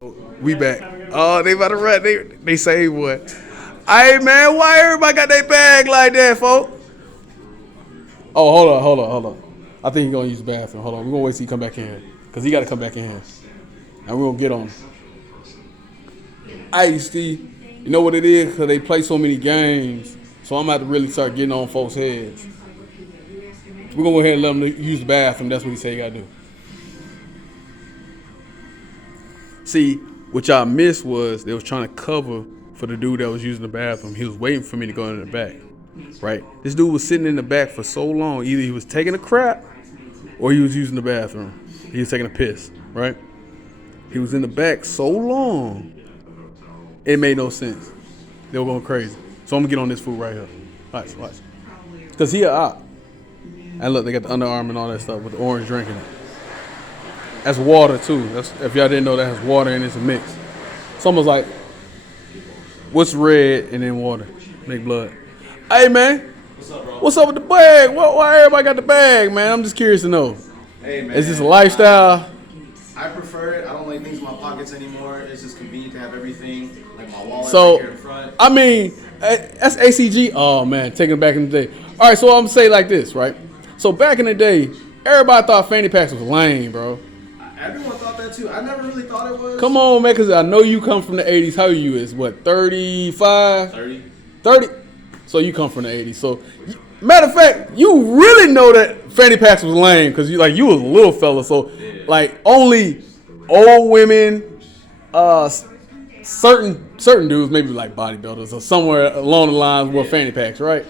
We back. Oh, they about to run. They say what? Hey man, why everybody got their bag like that, folks? Oh, hold on. I think he's gonna use the bathroom. Hold on, we're gonna wait till he come back in here. Cause he gotta come back in here. And we're gonna get on him. Hey Steve, you know what it is? Cause they play so many games. So I'm gonna have to really start getting on folks' heads. We're gonna go ahead and let them use the bathroom. That's what he said he gotta do. See, what y'all missed was they was trying to cover for the dude that was using the bathroom. He was waiting for me to go in the back, right? This dude was sitting in the back for so long. Either he was taking a crap or he was using the bathroom. He was taking a piss, right? He was in the back so long, it made no sense. They were going crazy. So I'm going to get on this food right here. Watch. Because he a op. And look, they got the underarm and all that stuff with the orange drink in it. That's water too. That's, if y'all didn't know, that has water and it's a mix. It's almost like what's red and then water make blood. Hey man, What's up, bro? what's up with the bag? Why everybody got the bag, man? I'm just curious to know. Hey, man. Is this a lifestyle? I prefer it. I don't like things in my pockets anymore. It's just convenient to have everything, like my wallet So, right here in front. I mean, that's ACG. Oh man, taking it back in the day. All right, so I'm gonna say like this, right? So back in the day, everybody thought fanny packs was lame, bro. Everyone thought that too. I never really thought it was. Come on, man, because I know you come from the 80s. How you is? What, 35? 30. 30? So you come from the 80s. So, matter of fact, you really know that fanny packs was lame because you was a little fella. So, like, only old women, certain dudes, maybe like bodybuilders or somewhere along the lines wore fanny packs, right?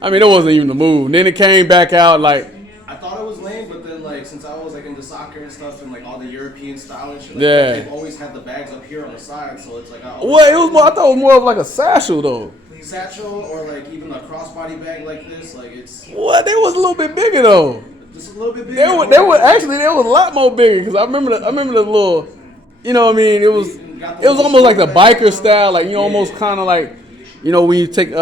I mean, it wasn't even the move. Then it came back out like, I thought it was lame, but then like since I was like into soccer and stuff and like all the European style and shit, like Yeah. they've always had the bags up here on the side, so it's like I I thought it was more of like a satchel though. satchel or like even a crossbody bag like this, like it's What? They was a little bit bigger though. just a little bit bigger. They were actually they was a lot more bigger because I remember the little, you know what I mean? It was almost like the biker style, like almost kind of like, when you take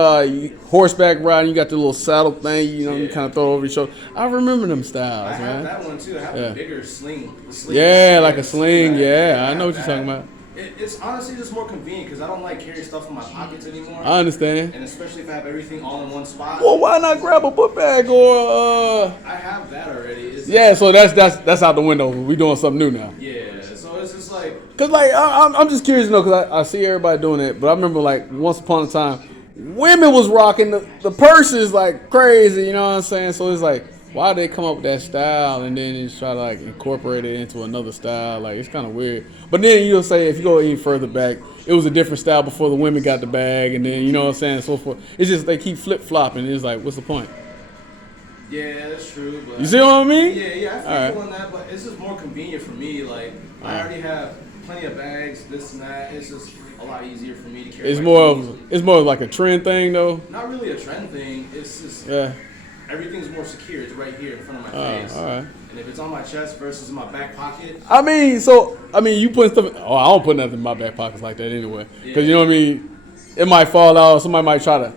horseback riding, you got the little saddle thing, you kind of throw it over your shoulder. I remember them styles, I have man. that one too. I have a bigger sling. Yeah, like a sling. Yeah, I know what you're talking about. It's honestly just more convenient because I don't like carrying stuff in my pockets anymore. I understand. And especially if I have everything all in one spot. Well, why not grab a book bag or? I have that already. Yeah, so that's out the window. We doing something new now. Yeah, so it's just like. Cause like I'm just curious to know because I see everybody doing it, but I remember like once upon a time, women was rocking the purses like crazy. You know what I'm saying? So it's like, why did they come up with that style and then just try to like incorporate it into another style? Like it's kind of weird. But then you'll say if you go even further back, it was a different style before the women got the bag, and then you know what I'm saying, and so forth. It's just they keep flip flopping. It's like, what's the point? Yeah, that's true. But You see what I mean? Yeah, I feel on that, but it's just more convenient for me. Like I already have plenty of bags, this and that. It's just a lot easier for me to carry. It's more of like a trend thing though. Not really a trend thing. It's just everything's more secure. It's right here in front of my face. All right. And if it's on my chest versus in my back pocket. I mean, you put stuff. Oh, I don't put nothing in my back pockets like that anyway. Because you know what I mean. It might fall out. Somebody might try to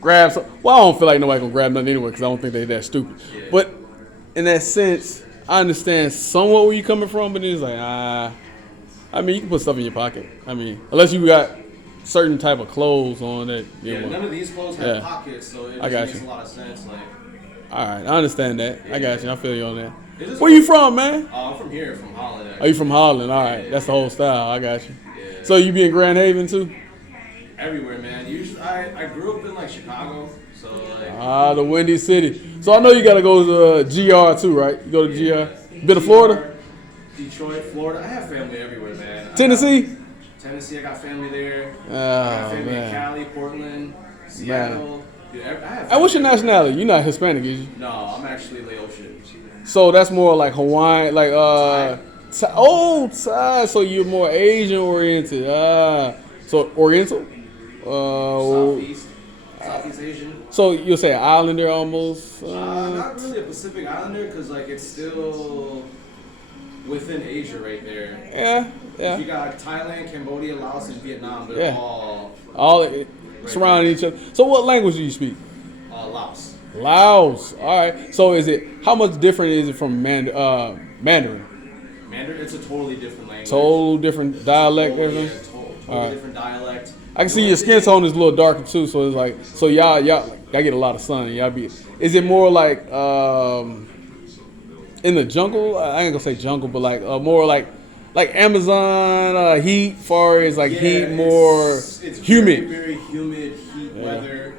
grab some. Well, I don't feel like nobody gonna grab nothing anyway because I don't think they're that stupid. Yeah. But in that sense, I understand somewhat where you're coming from, but it's like I mean, you can put stuff in your pocket. I mean, unless you got certain type of clothes on that. None of these clothes have pockets, so it makes a lot of sense. Like, all right, I understand that. I got you. I feel you on that. Where you from, man? I'm from here, from Holland. Actually. Are you from Holland? All right, that's the whole style. I got you. Yeah. So you be in Grand Haven too? Everywhere, man. Usually, I grew up in like Chicago, so like. The Windy City. So I know you gotta go to GR too, right? You go to GR. Bit of Florida? Detroit, Florida. I have family everywhere, man. Tennessee? Tennessee, I got family there. Oh, I got family man. in Cali, Portland, Seattle. Dude, I have. And what's your nationality? You're not Hispanic, is you? No, I'm actually Laotian. So that's more like Hawaiian, like Thai. So you're more Asian oriented. So Oriental? Southeast Asian. So you'll say islander almost? Not really a Pacific Islander because like it's still within Asia right there. Yeah. You got Thailand, Cambodia, Laos, and Vietnam. They're all surrounding each other. So what language do you speak? Laos. Laos. All right. So how much different is it from Mandarin? Mandarin, it's a totally different language. Total different dialect, Totally, everything. yeah, totally All right. different dialect. I can see your skin tone is a little darker too, so it's like, so y'all get a lot of sun. Y'all be, is it more like in the jungle? I ain't gonna say jungle, but like more like Amazon heat, far as like heat, more it's humid. very, very humid heat weather.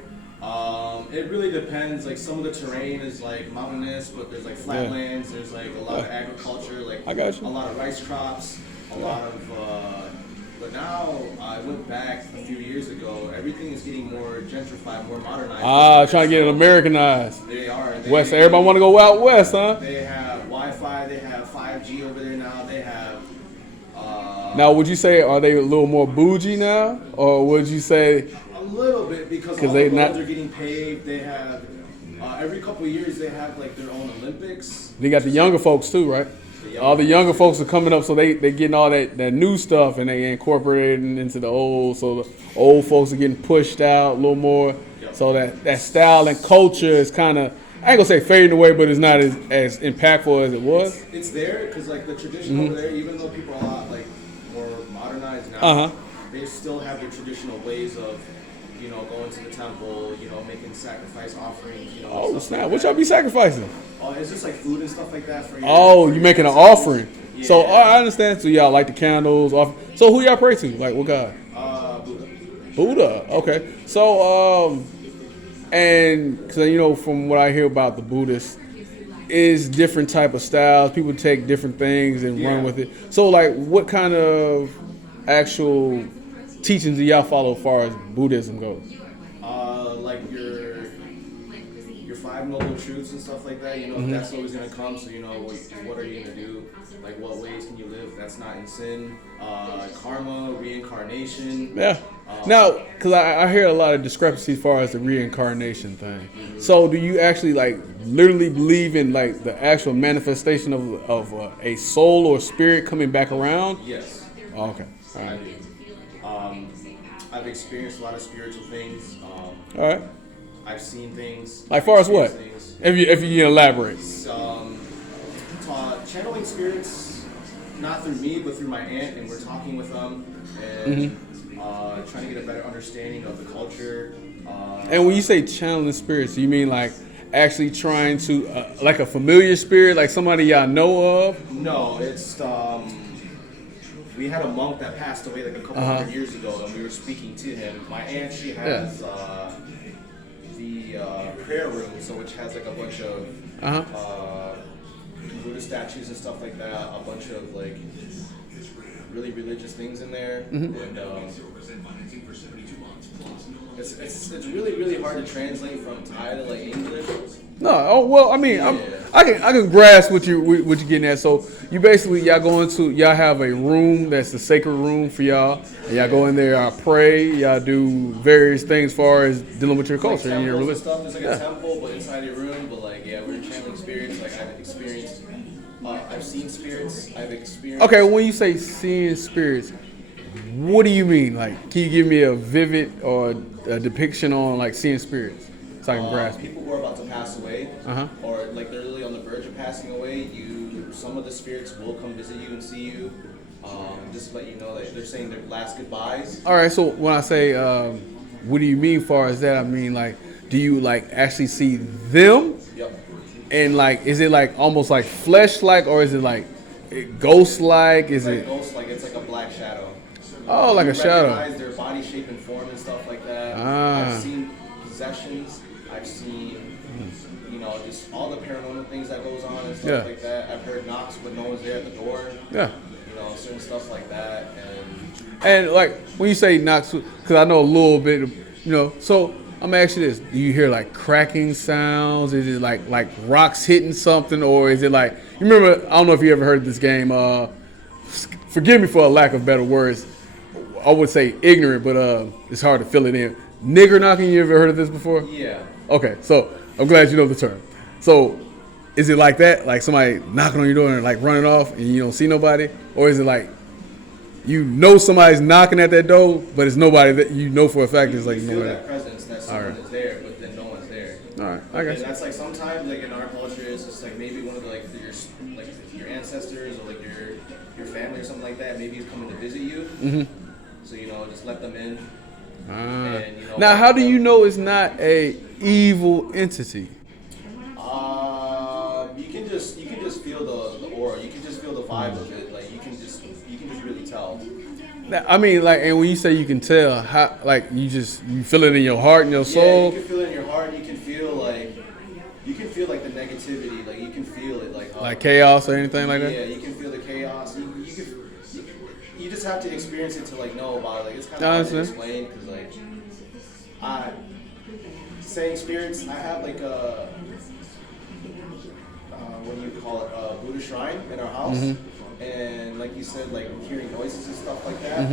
It really depends. Like some of the terrain is like mountainous, but there's like flatlands. There's like a lot of agriculture, like I got you. a lot of rice crops, a lot of. But now I went back a few years ago. Everything is getting more gentrified, more modernized. Trying to get it Americanized. They are. West, everybody want to go out west, huh? They have Wi-Fi. They have 5G over there now. They have. Now, would you say are they a little more bougie now, or would you say A little bit because all the roads are getting paved. They have every couple of years they have like their own Olympics. they got the younger folks too, right? All the younger folks are coming up, so they getting all that new stuff and they incorporating into the old. So the old folks are getting pushed out a little more. Yep. So that style and culture is kind of, I ain't gonna say fading away, but it's not as impactful as it was. It's there because like the tradition over there, even though people are a lot like more modernized now, they still have their traditional ways of, you know, going to the temple, you know, making sacrifice offerings, you know. Oh snap! What y'all be sacrificing? Oh, it's just like food and stuff like that for you. Oh, you making an offering. Yeah. So I understand. So y'all like the candles. So who y'all pray to? Like what God? Buddha. Buddha. Okay. So and because you know from what I hear about the Buddhists, is different type of styles. People take different things and run with it. So like, what kind of actual teachings do y'all follow as far as Buddhism goes? Like your 5 noble truths and stuff like that. You know, that's always gonna come. So you know, what are you gonna do? Like, what ways can you live that's not in sin? Karma, reincarnation. Yeah. Now, because I hear a lot of discrepancy as far as the reincarnation thing. So, do you actually like literally believe in like the actual manifestation of a soul or spirit coming back around? Yes. Oh, okay. All I right. do. I've experienced a lot of spiritual things. All right. I've seen things. Like far as what? Things. If you can elaborate. Channeling spirits, not through me, but through my aunt, and we're talking with them and trying to get a better understanding of the culture. And when you say channeling spirits, you mean like actually trying to like a familiar spirit, like somebody y'all know of? No, it's we had a monk that passed away like a couple hundred years ago, and we were speaking to him. My aunt, she has the prayer room, so which has like a bunch of Buddha statues and stuff like that, a bunch of like really religious things in there, and it's really really hard to translate from Thai to like English. No, oh well. I mean, I can grasp what you're getting at. So you basically y'all have a room that's the sacred room for y'all. And y'all go in there, y'all pray, y'all do various things as far as dealing with your culture and your religion. Stuff. There's like a temple, but inside your room. But like we're channeling spirits. Like I've experienced, I've seen spirits. I've experienced. Okay, when you say seeing spirits, what do you mean? Like, can you give me a vivid or a depiction on like seeing spirits? So I can grasp it. People who are about to pass away, or like they're really on the verge of passing away, some of the spirits will come visit you and see you, just to let you know that they're saying their last goodbyes. All right, so when I say, what do you mean far as that? I mean, like, do you like actually see them? Yep. And like, is it like almost like flesh-like, or is it like ghost-like? Is Like it? ghost, it's like a black shadow. Oh, like a shadow. Recognize their body shape and form and stuff like that. Ah. I've seen possessions. I've seen, just all the paranormal things that goes on and stuff like that. I've heard knocks when no one's there at the door. Yeah. Certain stuff like that. And like when you say knocks, because I know a little bit, So I'm gonna ask you this: do you hear like cracking sounds? Is it like rocks hitting something, or is it like you remember? I don't know if you ever heard of this game. Forgive me for a lack of better words. I would say ignorant, but it's hard to fill it in. Nigger knocking. You ever heard of this before? Yeah. Okay, so I'm glad you know the term. So, is it like that? Like somebody knocking on your door and like running off and you don't see nobody? Or is it like you know somebody's knocking at that door, but it's nobody that you know for a fact is like you feel nobody? that presence that someone is there, but then no one's there. All right, I guess. And that's sometimes in our culture it's just maybe one of the your ancestors or family or something like that, maybe he's coming to visit you. So just let them in. And, Now, how do you know it's not a evil entity? You can just feel the aura. You can just feel the vibe of it. Like you can just really tell. Now, I mean, like, and when you say you can tell, how, like, you feel it in your heart and your Yeah, soul. you can feel it in your heart. You can feel like the negativity. Like you can feel it Like chaos or anything like that. Yeah, you can feel the chaos. You just have to experience it to know about it. Like it's kind of hard to explain because saying spirits, I have a what do you call it, Buddha shrine in our house, and like you said, like hearing noises and stuff like that.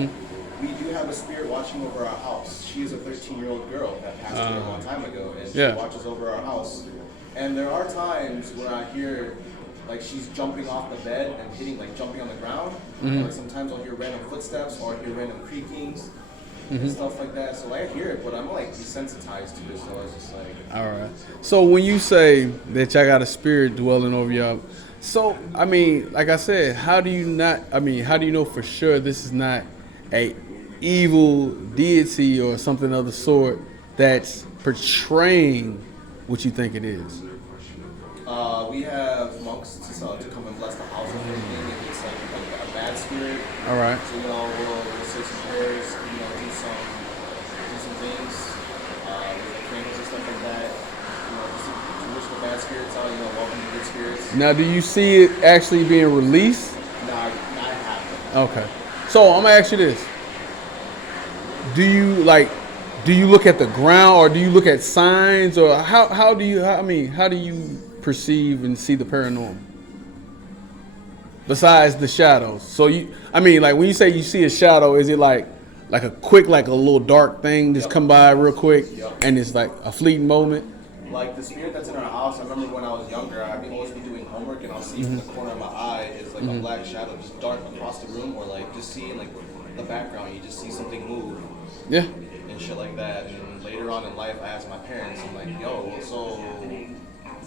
We do have a spirit watching over our house. She is a 13-year-old girl that passed away a long time ago, and she watches over our house. And there are times when I hear like she's jumping off the bed and hitting, like jumping on the ground. Or sometimes I'll hear random footsteps or hear random creakings and stuff like that. So I hear it, but I'm like desensitized to it. So it's just like. All right. So when you say that y'all got a spirit dwelling over y'all, so I mean, like I said, how do you know for sure this is not a evil deity or something of the sort that's portraying what you think it is? We have monks to come and bless the house and everything if it's like a bad spirit. All right. So we'll say some prayers, do some things, with candles and stuff like that. Just to wish the bad spirits out. Welcome the good spirits. Now, do you see it actually being released? No, I haven't. Okay. So I'm gonna ask you this: Do you look at the ground, or do you look at signs, or how do you perceive and see the paranormal besides the shadows? So when you say you see a shadow, is it like a quick, like a little dark thing just come by real quick, and it's like a fleeting moment? Like the spirit that's in our house, I remember when I was younger, I'd always be doing homework and I'll see from the corner of my eye is like a black shadow just dart across the room, or like just seeing like the background, you just see something move. Yeah. And shit like that. And later on in life, I asked my parents, I'm like, yo, so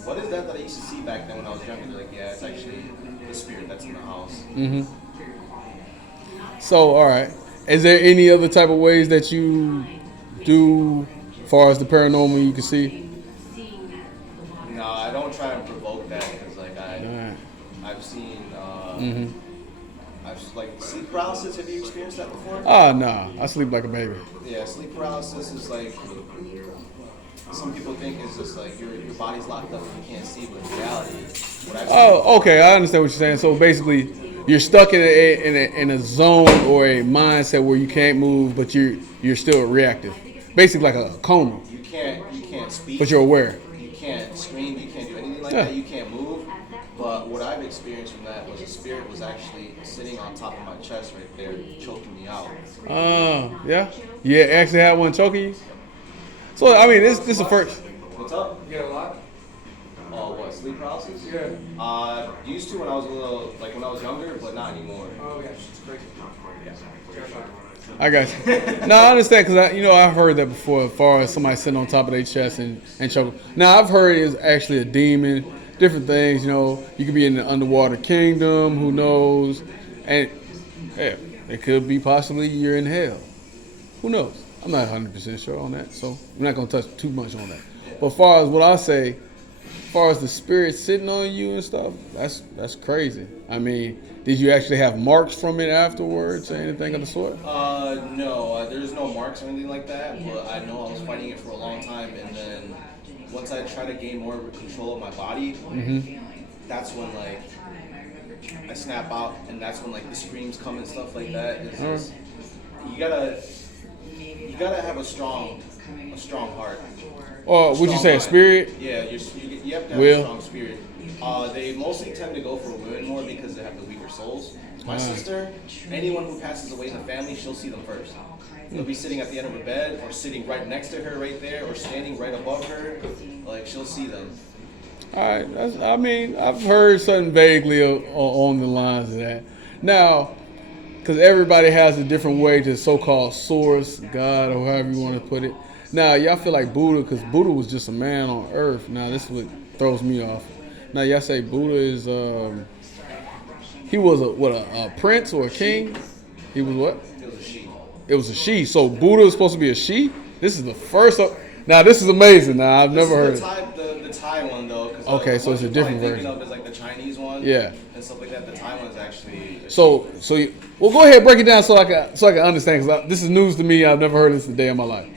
what is that I used to see back then when I was younger? They're like, yeah, it's actually the spirit that's in the house. So, all right. Is there any other type of ways that you do as far as the paranormal you can see? No, I don't try and provoke that because I've seen sleep paralysis. Have you experienced that before? Nah. I sleep like a baby. Yeah, sleep paralysis is like, some people think it's just like your body's locked up and you can't see, but in reality, okay, I understand what you're saying. So basically, you're stuck in a zone or a mindset where you can't move, but you're still reactive. Basically, like a coma. You can't speak. But you're aware. You can't scream. You can't do anything like that. You can't move. But what I've experienced from that was a spirit was actually sitting on top of my chest right there, choking me out. Yeah. You actually had one choking you? So, I mean, this is the first. What's up? You get a lot? Oh, what, sleep paralysis? Yeah. Used to when I was when I was younger, but not anymore. Oh, yeah, it's crazy. I got you. No, I understand because I've heard that before. As far as somebody sitting on top of their chest and choke. Now I've heard it's actually a demon. Different things. You could be in the underwater kingdom. Who knows? And it could be possibly you're in hell. Who knows? I'm not 100% sure on that, so I'm not gonna touch too much on that. But as far as what I say, as far as the spirit sitting on you and stuff, that's crazy. I mean, did you actually have marks from it afterwards or anything of the sort? No, there's no marks or anything like that, but I know I was fighting it for a long time, and then once I tried to gain more control of my body, that's when I snap out, and that's when the screams come and stuff like that. It's just, you gotta have a strong heart. Or would you say a spirit? Yeah, you have to have a strong spirit. They mostly tend to go for women more because they have the weaker souls. My sister, anyone who passes away in the family, she'll see them first. They'll be sitting at the end of her bed, or sitting right next to her right there, or standing right above her. She'll see them. All right. I've heard something vaguely on the lines of that. Now, because everybody has a different way to so-called source, God, or however you want to put it. Now, y'all feel like Buddha, because Buddha was just a man on earth. Now, this is what throws me off. Now, y'all say Buddha is He was a prince or a king? He was what? It was a she. It was a she. So Buddha was supposed to be a she? This is the first. Now this is amazing. Now I've never heard it. The Thai one though. Okay, so it's a different version. Thinking of is like the Chinese one. Yeah. And stuff like that. The Thai one is actually. Well, go ahead and break it down so I can understand, because this is news to me. I've never heard this a day in my life.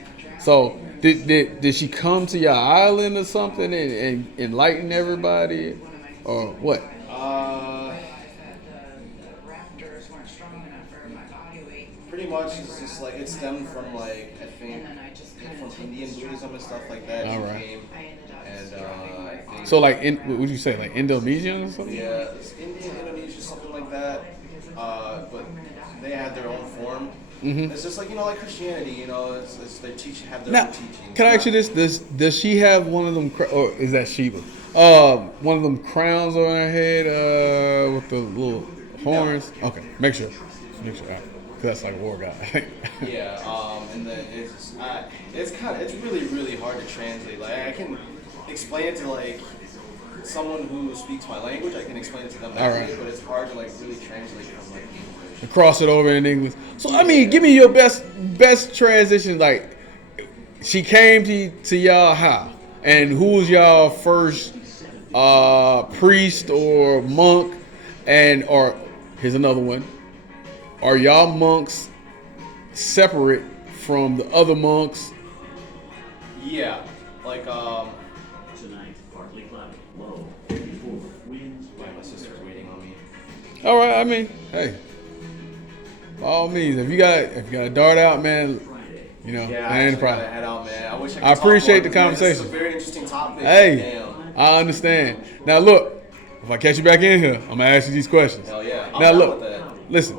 So did she come to your island or something and enlighten everybody, or what? Pretty much, it's just like it stemmed from like I think from Indian Buddhism and stuff like that. All She right. came, and I think. So like, what would you say, like Indonesian or something? Yeah, it's Indian, Indonesia, something like that. But they had their own form. Mm-hmm. It's just like like Christianity, it's they have their Now, own teachings. can I ask you this? Does she have one of them, or is that Shiva? One of them crowns on her head with the little horns? No. Okay, make sure. That's like a war guy. Yeah, and then it's really really hard to translate. Like I can explain it to like someone who speaks my language. I can explain it to them that All way, right. but it's hard to like really translate from like English. Cross it over in English. So I mean, give me your best transition. Like, she came to y'all how, and who was y'all first priest or monk, or here's another one. Are y'all monks separate from the other monks? Yeah, like Tonight, partly cloudy. Low 84. Winds. my sister's waiting on me. All right. I mean, hey, by all means, if you got a dart out, man, Yeah, that I ain't a actually gotta problem. head out, man. I wish I could I talk appreciate more, the man. This is conversation. a very interesting topic. Hey, Damn. I understand. Now look, if I catch you back in here, I'm gonna ask you these questions. Hell yeah. I'm Now down look, with that. listen.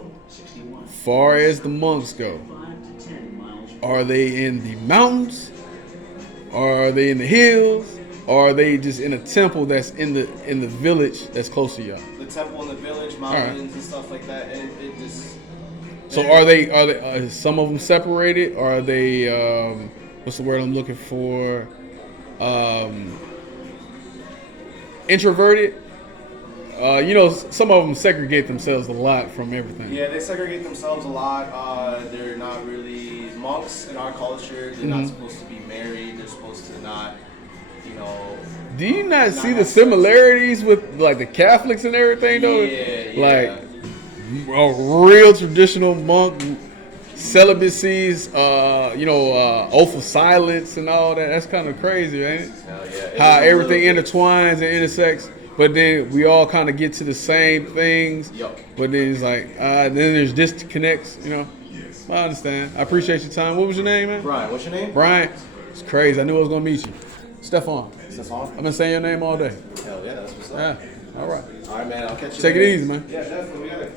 Far as the monks go, 5 to 10 miles. are they in the mountains? Or are they in the hills? Or are they just in a temple that's in the village that's close to y'all? The temple in the village, mountains and stuff like that, and it just. So are they some of them separated? Or are they what's the word I'm looking for? Introverted? Some of them segregate themselves a lot from everything. Yeah, they segregate themselves a lot. They're not really monks in our culture. They're Mm-hmm. not supposed to be married. They're supposed to not, Do you not see the similarities with like the Catholics and everything though? Yeah. Like a real traditional monk, celibacies, oath of silence and all that. That's kind of crazy, ain't it? Hell yeah. How It is a everything little bit- intertwines and intersects, but then we all kind of get to the same things. Yup. But then it's like, then there's disconnects, I understand. I appreciate your time. What was your name, man? Brian, what's your name? Brian. It's crazy. I knew I was going to meet you. Stefan. Stefan? I've been saying your name all day. Hell yeah, that's what's up. Yeah. All right. All right, man. I'll catch you Take it later. easy, man. Yeah, definitely. We gotta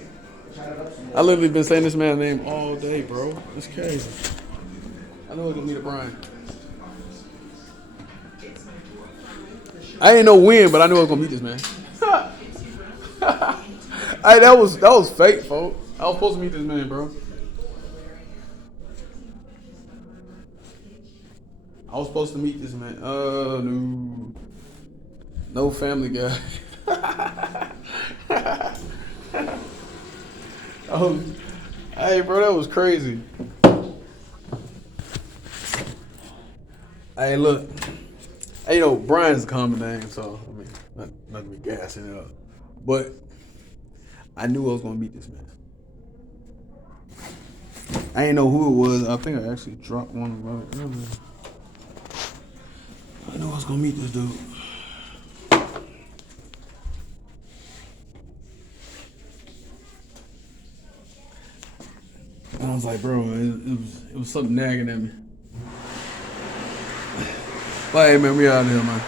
chat it up some more. I literally been saying this man's name all day, bro. It's crazy. I knew I was going to meet a Brian. I didn't know when, but I knew I was going to meet this man. Hey, that was fake, folks. I was supposed to meet this man, bro. I was supposed to meet this man. No Family Guy. Hey, bro, that was crazy. Hey, look. Hey, Brian's a common name, so I mean, not to be gassing it up, but I knew I was gonna meet this man. I didn't know who it was. I think I actually dropped one of it earlier. I knew I was gonna meet this dude. And I was like, bro, it was something nagging at me. But hey, man, we out of here, man.